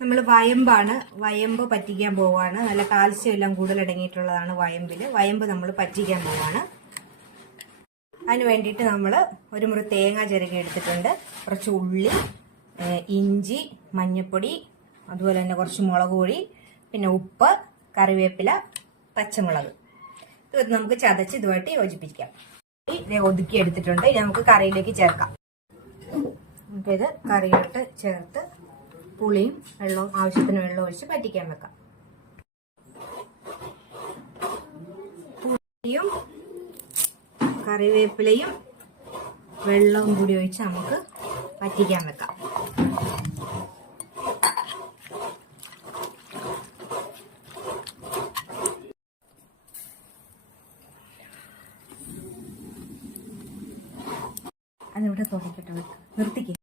നമ്മൾ വയമ്പ് പറ്റിക്കാൻ പോവാണ്. നല്ല കാൽസ്യം എല്ലാം കൂടുതൽ അടങ്ങിയിട്ടുള്ളതാണ് വയമ്പിൽ. വയമ്പ് നമ്മൾ പറ്റിക്കാൻ പോവാണ്. അതിന് വേണ്ടിയിട്ട് നമ്മൾ ഒരു മുറി തേങ്ങ ചിരകി എടുത്തിട്ടുണ്ട്. കുറച്ച് ഉള്ളി, ഇഞ്ചി, മഞ്ഞൾപ്പൊടി, അതുപോലെ തന്നെ കുറച്ച് മുളക് പൊടി, പിന്നെ ഉപ്പ്, കറിവേപ്പില, പച്ചമുളക്. ഇത് നമുക്ക് ചതച്ച് ഇതുമായിട്ട് യോജിപ്പിക്കാം. ഇത് ഒതുക്കി എടുത്തിട്ടുണ്ട്. ഇത് നമുക്ക് കറിയിലേക്ക് ചേർക്കാം. നമുക്കിത് കറിയോട്ട് ചേർത്ത് പുളിയും വെള്ളവും ആവശ്യത്തിന് വെള്ളം ഒഴിച്ച് പറ്റിക്കാൻ വെക്കാം. പുളിയും കറിവേപ്പിലയും വെള്ളവും കൂടി ഒഴിച്ച് നമുക്ക് പറ്റിക്കാൻ വെക്കാം. അതിവിടെ തുറക്കിട്ട് നിർത്തിക്കും.